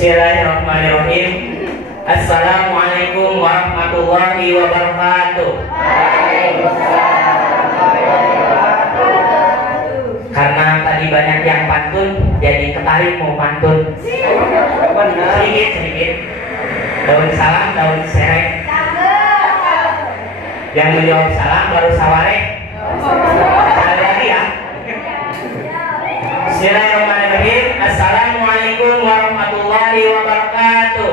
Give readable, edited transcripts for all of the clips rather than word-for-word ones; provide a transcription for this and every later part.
Bismillahirrahmanirrahim. Assalamualaikum warahmatullahi wabarakatuh. Karena tadi banyak yang pantun, jadi ketarik mau pantun. Sedikit. Daun salam, daun sereh. Yang menjawab salam baru sawareh. Sekali lagi ya. Bismillahirrahmanirrahim. Assalamualaikum warahmatullahi wabarakatuh.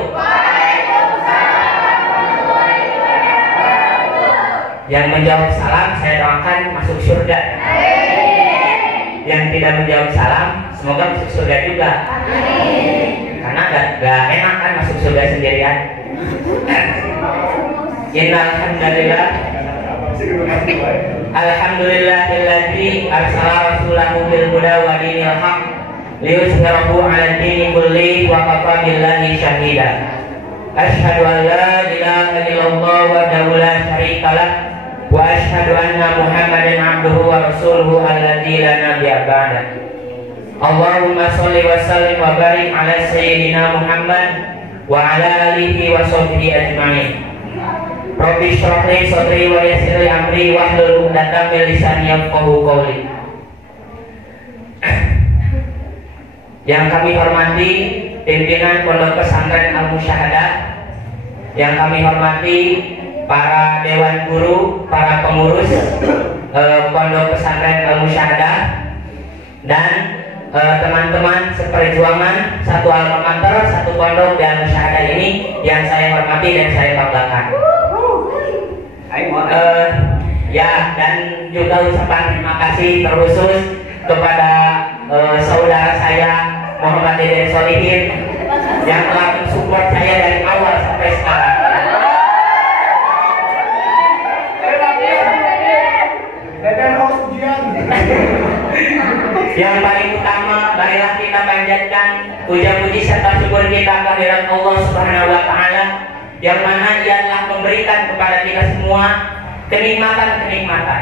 Yang menjawab salam saya doakan masuk surga. Yang tidak menjawab salam semoga masuk surga juga. Karena gak enak kan masuk surga sendirian. Innal hamdalillah. Alhamdulillahilladzi arsala rasulahu bil huda wa dinil haq liyuzhirahu 'ala dini kulli wa kafa billahi syahida. Asyhadu an la ilaha illallah wahdahu la syarika lah wa asyhadu anna Muhammadan 'abduhu wa rasuluhu alladzi la nabiyya ba'da. Allahumma shalli wa sallim wa barik 'ala sayyidina Muhammad wa 'ala alihi wa sahbihi ajma'in. Rabbi shrah li sadri wa yassir li amri wahlul 'uqdatam min lisani yafqahu qawli. Yang kami hormati pimpinan Pondok Pesantren Al-Musyahadah, yang kami hormati para dewan guru, para pengurus Pondok Pesantren Al-Musyahadah, dan teman-teman seperjuangan satu alma mater, satu pondok di Al-Musyahadah ini yang saya hormati dan saya banggakan. Ya, dan juga ucapan terima kasih terkhusus kepada saudara saya Muhammad Deden Solihin yang telah mensupport saya dari awal sampai sekarang. Yang paling utama, marilah kita panjatkan puja-puji serta syukur kita kehadirat Allah Subhanahu wa Ta'ala, yang mana Ia telah memberikan kepada kita semua kenikmatan-kenikmatan,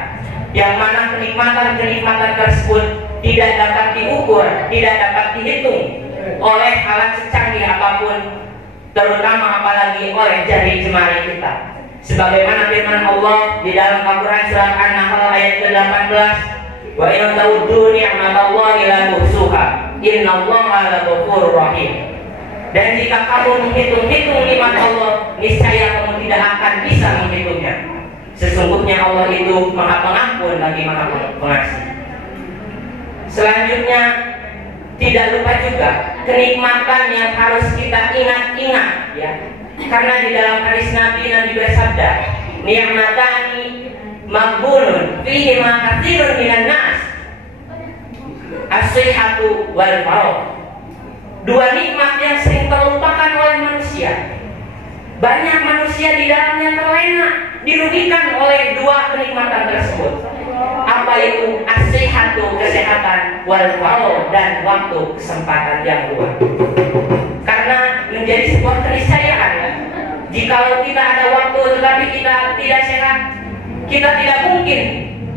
yang mana kenikmatan-kenikmatan tersebut tidak dapat diukur, tidak dapat dihitung oleh alat secanggih apapun, terutama apalagi oleh jari jemari kita. Sebagaimana firman Allah di dalam Al-Quran surat An-Nahl ayat ke-18, wa in ta'uddu ni'matallahi la tuhsuha innallaha laghafurur rahim. Dan jika kamu menghitung-hitung nikmat Allah, niscaya kamu tidak akan bisa menghitungnya. Sesungguhnya Allah itu Maha Pengampun lagi Maha Pengasih. Selanjutnya, tidak lupa juga kenikmatan yang harus kita ingat-ingat, ya. Karena di dalam hadis Nabi bersabda, ni'matani maghbunun fihi ma katsirun minan nas, as-sihhatu wal faragh. Dua nikmat yang sering terlupakan oleh manusia. Banyak manusia di dalamnya terlena, dirugikan oleh dua kenikmatan tersebut. Apa itu? As-sihhatu, kesehatan, wal faragh, dan waktu, kesempatan yang luas. Karena menjadi sebuah keniscayaan, jikalau kita ada waktu tetapi kita tidak sehat, kita tidak mungkin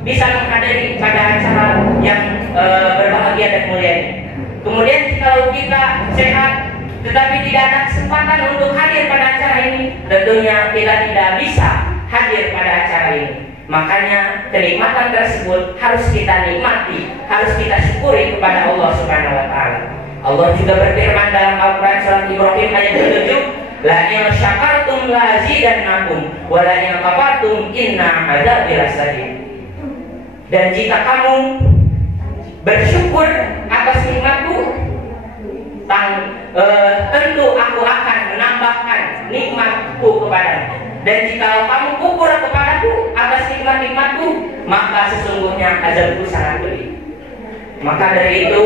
bisa menghadiri pada acara yang berbahagia dan mulia ini. Kemudian jikalau kita sehat tetapi tidak ada kesempatan untuk hadir pada acara ini, tentunya kita tidak bisa hadir pada acara ini. Makanya kenikmatan tersebut harus kita nikmati, harus kita syukuri kepada Allah Subhanahu wa Ta'ala. Allah juga berfirman dalam Al-Quran surat Ibrahim ayat 7, la in syakartum la azidannakum wa la in kafartum inna adzabi lasadid. Dan jika kamu bersyukur atas nikmatku, tentu aku akan menambahkan nikmatku kepadamu. Dan jika kamu kufur kepadaku atas nikmat-nikmatku, maka sesungguhnya azabku sangat pedih. Maka dari itu,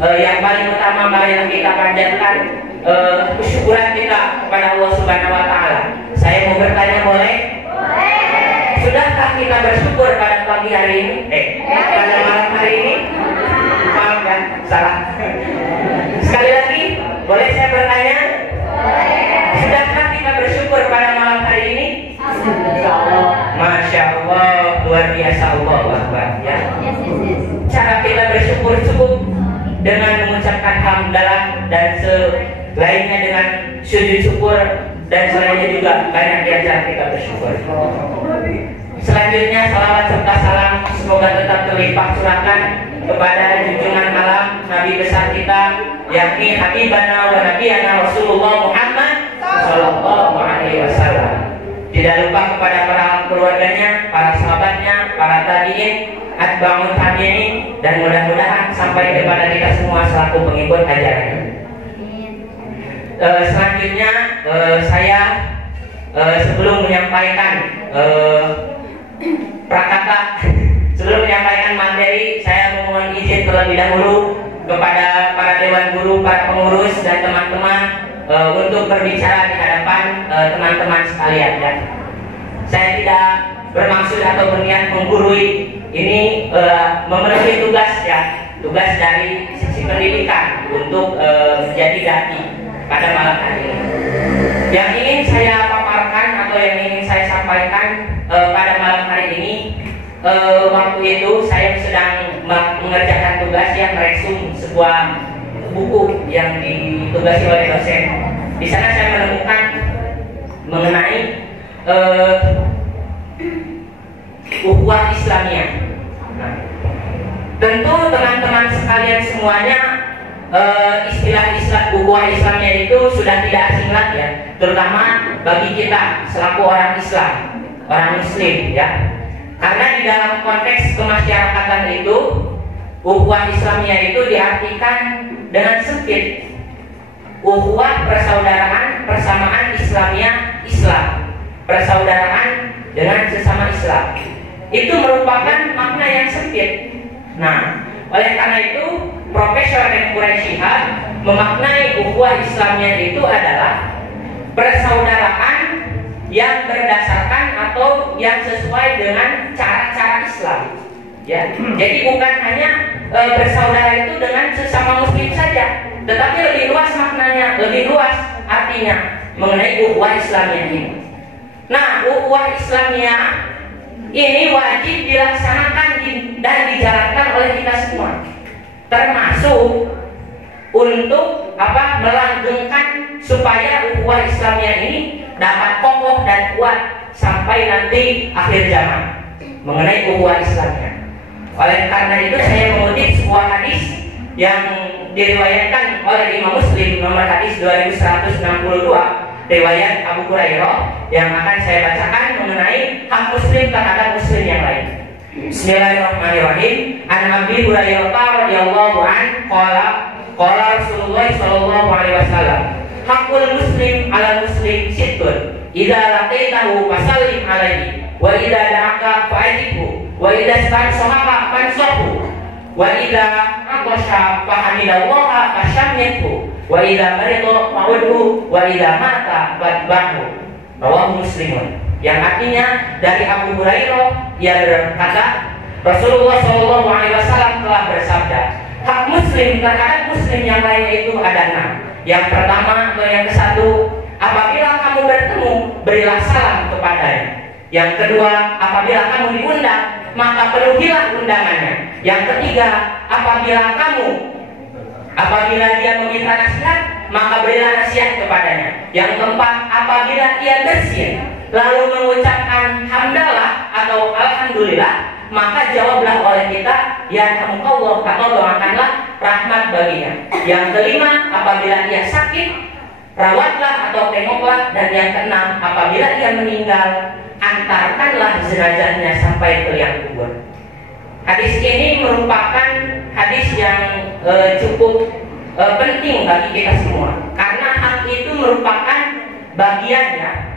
yang paling utama marilah kita panjatkan kesyukuran kita kepada Allah Subhanahu wa Ta'ala. Saya mau bertanya, boleh? Boleh. Sudahkah kita bersyukur pada pagi hari ini? Pada malam hari ini? Maaf kan? Salah. Sekali lagi, boleh saya bertanya? Boleh. Sudahkah kita bersyukur pada malam hari ini? Masya Allah, luar biasa, Allah Akbar, ya. Cara kita bersyukur cukup dengan mengucapkan hamdalah dan lainnya dengan sujud syukur, dan selainnya juga banyak di antara kita bersyukur. Selanjutnya salawat serta salam semoga tetap terlimpah curahkan kepada junjungan alam Nabi besar kita, yakni Habibana wa Nabiyana Rasulullah Muhammad Sallallahu Alaihi Wasallam. Tidak lupa kepada para keluarganya, para sahabatnya, para tabiin, atba'ut tabi'in, dan mudah-mudahan sampai kepada kita semua selaku pengikut ajarannya. Selanjutnya saya sebelum menyampaikan prakata, sebelum menyampaikan materi, saya memohon izin terlebih dahulu kepada para dewan guru, para pengurus, dan teman-teman untuk berbicara di hadapan teman-teman sekalian. Ya. Saya tidak bermaksud atau berniat menggurui, ini memenuhi tugas ya, tugas dari sisi pendidikan untuk menjadi dai pada malam hari ini. Yang ingin saya paparkan atau yang ingin saya sampaikan pada malam hari ini, waktu itu saya sedang mengerjakan tugas yang meresum sebuah buku yang ditugasi oleh dosen. Di sana saya menemukan mengenai ukhuwah Islamiyah. Nah, tentu teman-teman sekalian semuanya, istilah ukhuwah Islamiyah itu sudah tidak asing lagi ya, terutama bagi kita selaku orang Islam, orang Muslim ya. Karena di dalam konteks kemasyarakatan itu, ukhuwah Islamiyah itu diartikan dengan sempit. Ukhuwah persaudaraan, persamaan Islamiyah, Islam, persaudaraan dengan sesama Islam. Itu merupakan makna yang sempit. Nah, oleh karena itu Profesor M.Quraish Shihab memaknai ukhuwah Islamiyah itu adalah persaudaraan yang berdasarkan atau yang sesuai dengan cara-cara Islam. Ya, jadi bukan hanya bersaudara itu dengan sesama Muslim saja, tetapi lebih luas maknanya, lebih luas artinya mengenai ukhuwah Islamiyah ini. Nah, ukhuwah Islamiyah ini wajib dilaksanakan dan dijalankan oleh kita semua, termasuk untuk melanggengkan supaya ukhuwah Islamiyah ini dapat kokoh dan kuat sampai nanti akhir zaman mengenai ukhuwah Islamiyah. Oleh karena itu saya mengutip sebuah hadis yang diriwayatkan oleh Imam Muslim, nomor hadis 2162, riwayat Abu Hurairah, yang akan saya bacakan mengenai hak Muslim terhadap Muslim yang lain. Bismillahirrahmanirrahim. An Abi Hurairah radhiyallahu an qala Rasulullah sallallahu alaihi wasallam, hakul muslim ala muslim sittun, idza laqitahu fasallim alaihi, wa idza da'aka fa'ajibhu, wa idza istansahaka fansahu, wa idza aqasha fahamidallaha fashammithu, wa idza marida fa'udhu, wa idza mata fadbahu. Rawahu Muslimun. Yang artinya dari Abu Hurairah, ia berkata, Rasulullah Shallallahu Alaihi Wasallam telah bersabda, hak Muslim terhadap Muslim yang lainnya itu ada 6. Yang pertama atau yang ke-1, apabila kamu bertemu, berilah salam kepadanya. Yang kedua, apabila kamu diundang, maka penuhilah undangannya. Yang ketiga, apabila dia meminta nasihat, maka berilah nasihat kepadanya. Yang keempat, apabila ia bersin lalu mengucapkan hamdalah atau alhamdulillah, maka jawablah oleh kita, yarhamukallah, atau doakanlah rahmat baginya. Yang kelima, apabila ia sakit, rawatlah atau tengoklah. Dan yang keenam, apabila ia meninggal, antarkanlah jenazahnya sampai ke liang kubur. Hadis ini merupakan hadis yang cukup penting bagi kita semua, karena hak itu merupakan bagiannya,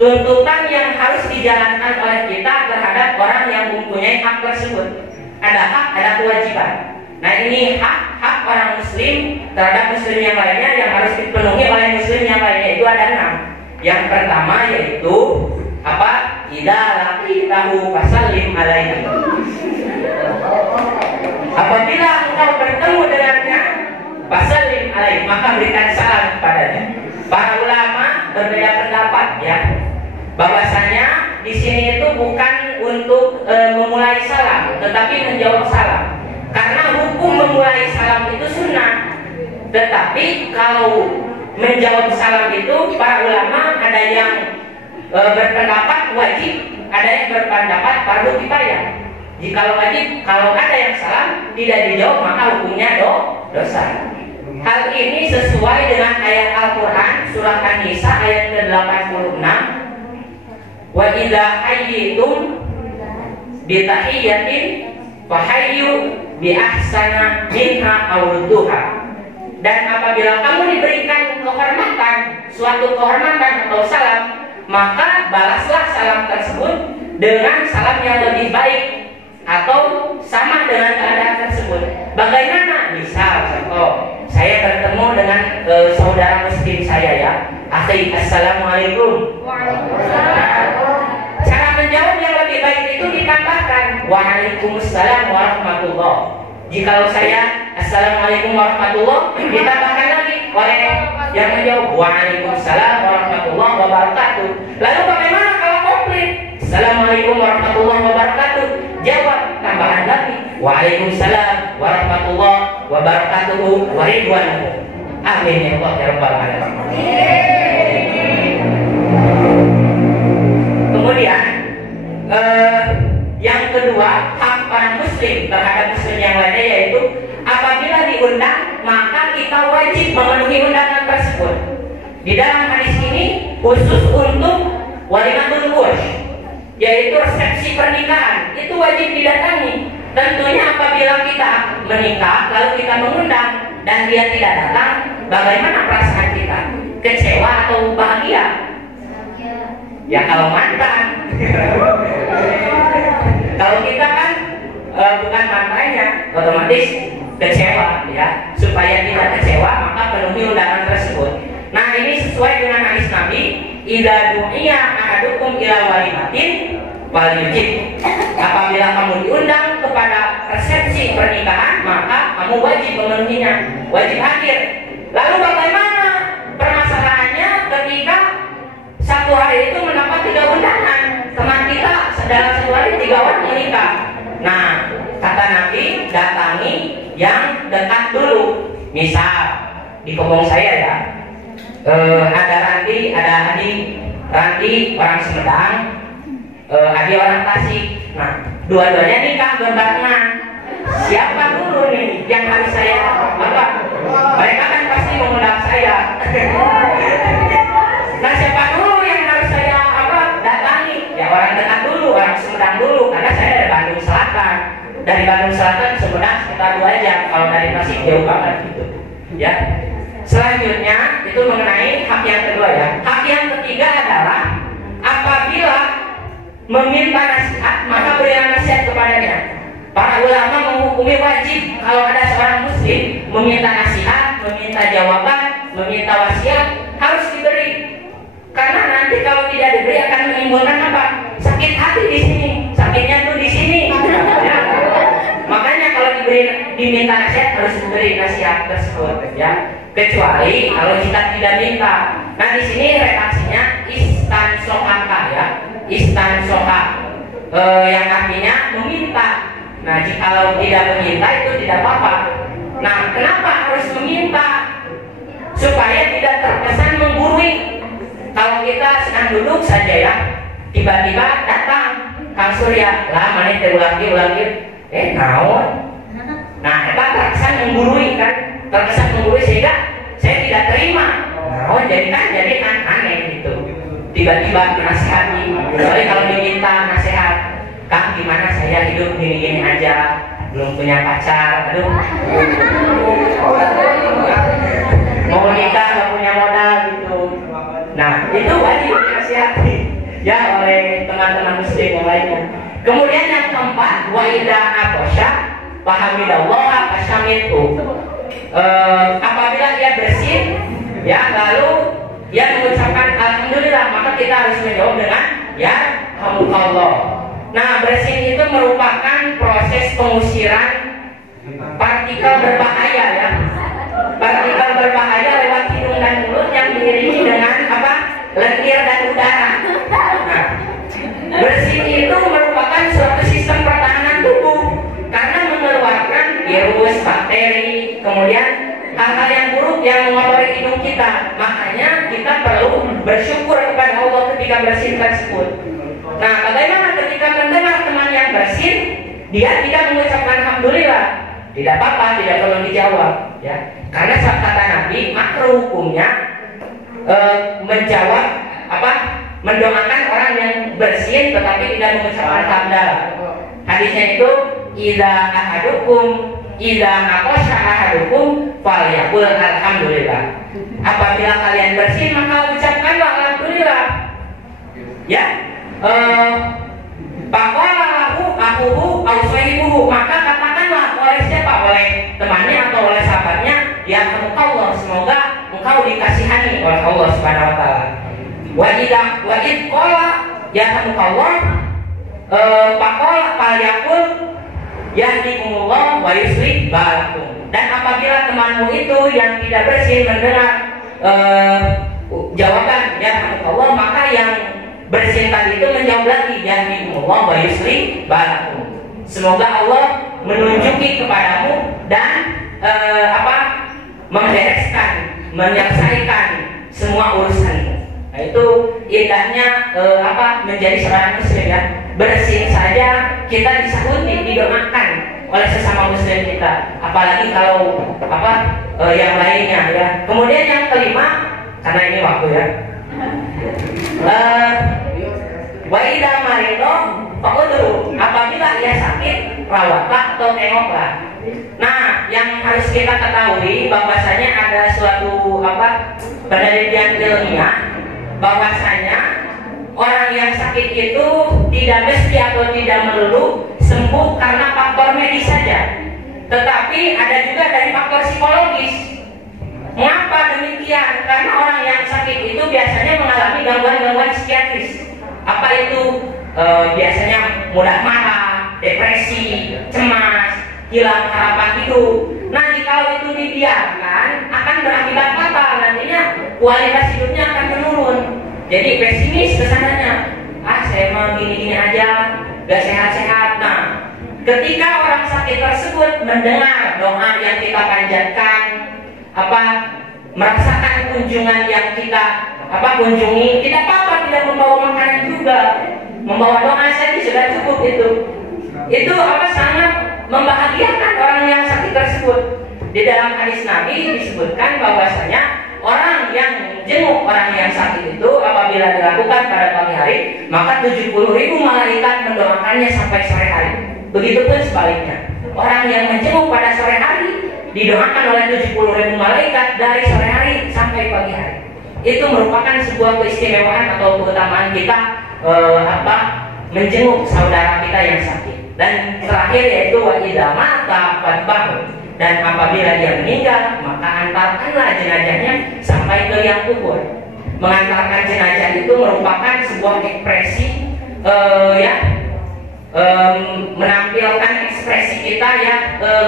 tuntutan yang harus dijalankan oleh kita terhadap orang yang mempunyai hak tersebut. Ada hak, ada kewajiban. Nah, ini hak orang Muslim terhadap Muslim yang lainnya yang harus dipenuhi oleh Muslim yang lainnya itu ada 6. Yang pertama yaitu apa? Idza laqitahu fasallim alaihi. Apabila engkau bertemu dengannya, fasallim alaihi, maka berikan salam kepadanya. Para ulama berbeda pendapat ya, bahwasanya di sini itu bukan untuk memulai salam, tetapi menjawab salam. Karena hukum memulai salam itu sunnah. Tetapi kalau menjawab salam itu para ulama ada yang berpendapat wajib, ada yang berpendapat fardu kifayah. Jikalau wajib, kalau ada yang salam tidak dijawab maka hukumnya dosa. Hal ini sesuai dengan ayat Al-Quran surah An-Nisa ayat ke-86. Wa idza hayyitum bi tahiyyatin fahayyu bi ahsana minha aw rudduha. Dan apabila kamu diberikan kehormatan, suatu kehormatan atau salam, maka balaslah salam tersebut dengan salam yang lebih baik atau sama dengan keadaan tersebut. Bagaimana? Misal contoh, saya bertemu dengan saudara muslim saya ya, akhi, assalamualaikum. Nah, cara menjawab yang lebih baik itu ditambahkan waalaikumsalam warahmatullah. Jikalau saya assalamualaikum warahmatullah, ditambahkan lagi oleh yang menjawab waalaikumsalam warahmatullahi wabarakatuh. Lalu bagaimana kalau komplit? Assalamualaikum warahmatullahi wabarakatuh. Jawab tambahan lagi waalaikumsalam warahmatullahi wabarakatuh wa ridwanuhu. Amin ya Allah ya rabbal alamin. Kemudian yang kedua, hak para muslim terhadap muslim yang lainnya yaitu apabila diundang maka kita wajib memenuhi undangan tersebut. Di dalam hadis ini khusus untuk walimatul ursh, yaitu resepsi pernikahan, itu wajib didatangi. Tentunya apabila kita menikah lalu kita mengundang dan dia tidak datang, bagaimana perasaan kita? Kecewa atau bahagia? Ya kalau mantan. Kalau kita kan bukan mantannya, otomatis kecewa ya. Supaya tidak kecewa maka penuhi undangan tersebut. Nah ini sesuai dengan hadis Nabi, idza du'iya ahadukum ila walimatin walyujib. Apabila kamu diundang kepada resepsi pernikahan maka kamu wajib memenuhinya, wajib hadir. Lalu bagaimana permasalahannya ketika satu hari itu mendapat 3 undangan, teman kita dalam satu hari 3 orang menikah. Nah kata Nabi, datangi yang dekat dulu. Misal di kampung saya ya, ada Randi, ada Adi. Randi orang Sumedang, Adi orang Tasik. Nah, dua-duanya nikah berbarengan. Siapa dulu nih yang harus saya apa? Mereka kan pasti mengundang saya. Nah, siapa dulu yang harus saya datangi? Ya orang dekat dulu, orang Sumedang dulu, karena saya dari Bandung Selatan. Dari Bandung Selatan Sumedang sekitar 2 jam. Kalau dari Tasik jauh banget gitu. Ya. Selanjutnya itu mengenai hak yang kedua ya. Hak yang ketiga adalah apabila meminta nasihat maka berilah nasihat kepadanya. Para ulama menghukumi wajib kalau ada seorang muslim meminta nasihat, meminta jawaban, meminta wasiat harus diberi. Karena nanti kalau tidak diberi akan menimbulkan apa? Sakit hati di sini, sakitnya tuh di sini. Ya. Makanya kalau diminta nasihat harus diberi nasihat tersebut ya. Kecuali kalau kita tidak minta. Nah di sini redaksinya istansohaka ya, istansoha yang artinya meminta. Nah jikalau tidak meminta itu tidak apa-apa. Nah kenapa harus meminta? Supaya tidak terkesan menggurui. Kalau kita sedang duduk saja ya, tiba-tiba datang Kang Surya, lah mana ulangi, naon? Nah itu terkesan menggurui kan? Terkesan menggurui sehingga saya tidak terima. Oh jadi kan aneh gitu. Tiba-tiba menasihati. Kecuali kalau diminta nasihat, Kang gimana saya hidup gini-gini aja, belum punya pacar, aduh. Mau nikah nggak punya modal gitu. Nah itu wajib dinasihati ya oleh teman-teman muslim yang lainnya. Kemudian yang keempat, wa idza atosha fahamidallaha fasyamitu. Apabila dia bersin ya lalu dia mengucapkan alhamdulillah maka kita harus menjawab dengan ya hamdulillah. Nah bersin itu merupakan proses pengusiran partikel berbahaya ya, partikel berbahaya lewat hidung dan mulut yang diiringi dengan apa? Lendir dan udara. Nah, bersin itu merupakan suatu sistem pertahanan tubuh karena mengeluarkan virus, bakteri, kemudian hal-hal yang buruk yang mengotori hidung kita. Makanya kita perlu bersyukur kepada Allah ketika bersin tersebut. Nah, bagaimana ketika mendengar teman yang bersin, dia tidak mengucapkan alhamdulillah? Tidak apa-apa, tidak perlu dijawab, ya. Karena kata Nabi, makruh hukumnya menjawab mendoakan orang yang bersin tetapi tidak mengucapkan hamdalah. Hadisnya itu idza aqasha ahadukum falyaqul alhamdulillah. Apabila kalian bersin maka ucapkanlah alhamdulillah. Ya. Faqalahu akhuhu aw sahibuhu, maka katakanlah oleh siapa? Oleh temannya atau oleh sahabatnya, ya Allah, semoga engkau dikasihani oleh Allah Subhanahu wa taala. Wa id qala ya Allah faqala falyaqul yahdikumullah wa yuslih balakum. Dan apabila temanmu itu yang tidak bersin mendengar jawaban ya Allah, maka yang bersin tadi itu menjawab lagi yahdikumullah wa yuslih balakum. Semoga Allah menunjuki kepadamu dan membereskan, menyelesaikan semua urusanmu. Nah, itu indahnya menjadi seorang muslim, ya. Bersin saja kita disahuti, didoakan oleh sesama muslim kita. Apalagi kalau yang lainnya, ya. Kemudian yang kelima, karena ini waktu, ya. Wa idza marido faqudru, apabila ia sakit rawatlah atau tengoklah. Nah, yang harus kita ketahui bahwasanya ada suatu penelitian ilmiah bahwasanya orang yang sakit itu tidak mesti atau tidak melulu sembuh karena faktor medis saja, tetapi ada juga dari faktor psikologis. Mengapa demikian? Karena orang yang sakit itu biasanya mengalami gangguan-gangguan psikiatris. Apa itu? Biasanya mudah marah, depresi, cemas, hilang harapan hidup. Nah, jika itu dibiarkan akan berakibat fatal. Nantinya kualitas hidupnya akan menurun. Jadi pesimis kesananya. Saya mau gini-gini aja, gak sehat-sehat. Nah, ketika orang sakit tersebut mendengar doa yang kita panjatkan, merasakan kunjungan yang kita kunjungi, tidak apa-apa, tidak membawa makanan juga, membawa doa saja sudah cukup. Itu sangat membahagiakan orang yang sakit tersebut. Di dalam hadis Nabi disebutkan bahwasanya orang yang jenguk orang yang sakit itu apabila dilakukan pada pagi hari, maka 70.000 malaikat mendoakannya sampai sore hari. Begitupun sebaliknya, orang yang menjenguk pada sore hari didoakan oleh 70.000 malaikat dari sore hari sampai pagi hari. Itu merupakan sebuah keistimewaan atau keutamaan kita menjenguk saudara kita yang sakit. Dan terakhir yaitu wa idza mata fatbahu, dan apabila dia meninggal maka antarkanlah jenazahnya sampai ke liang kubur. Mengantarkan jenazah itu merupakan sebuah ekspresi menampilkan ekspresi kita,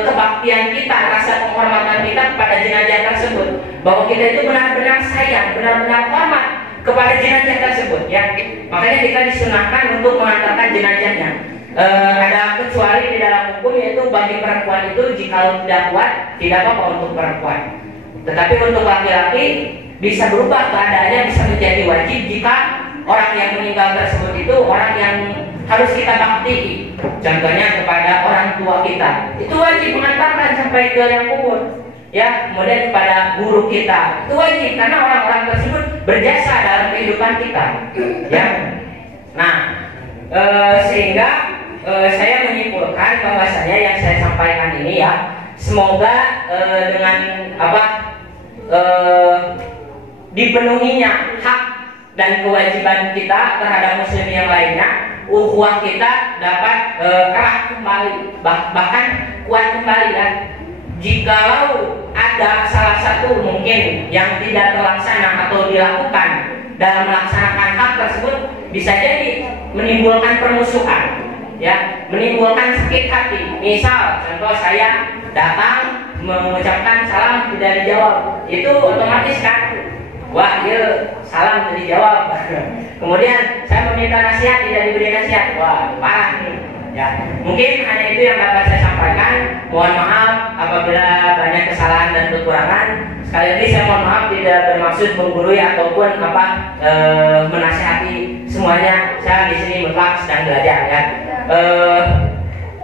kebaktian kita, rasa penghormatan kita kepada jenazah tersebut, bahwa kita itu benar-benar sayang, benar-benar hormat kepada jenazah tersebut, ya. Makanya kita disunahkan untuk mengantarkan jenazahnya. Ada kecuali di dalam hukum, yaitu bagi perempuan itu jika tidak kuat tidak apa-apa untuk perempuan, tetapi untuk laki-laki bisa berubah keadaannya, bisa menjadi wajib jika orang yang meninggal tersebut itu orang yang harus kita bakti. Contohnya kepada orang tua kita, itu wajib mengantarkan sampai ke liang kubur, ya. Kemudian kepada guru kita itu wajib, karena orang-orang tersebut berjasa dalam kehidupan kita, ya. Nah, sehingga saya menyimpulkan bahwasanya yang saya sampaikan ini, ya, semoga dengan dipenuhinya hak dan kewajiban kita terhadap muslim yang lainnya, ukhuwah kita dapat erat kembali, bahkan kuat kembali, ya. Jikalau ada salah satu mungkin yang tidak terlaksana atau dilakukan dalam melaksanakan hak tersebut, bisa jadi menimbulkan permusuhan, ya, menimbulkan sakit hati. Misal contoh, saya datang mengucapkan salam tidak dijawab, itu otomatis kan, wah, ya, salam tidak dijawab. Kemudian saya meminta nasihat tidak diberi nasihat, wah, parah nih. Ya, mungkin hanya itu yang dapat saya sampaikan. Mohon maaf apabila banyak kesalahan dan kekurangan. Sekali lagi saya mohon maaf, tidak bermaksud menggurui ataupun menasihati semuanya. Saya di sini mutlak sedang belajar ya.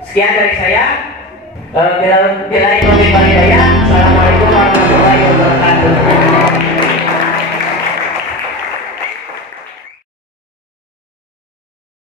Sekian dari saya. Bila itu lebih baik ya. Assalamualaikum warahmatullahi wabarakatuh.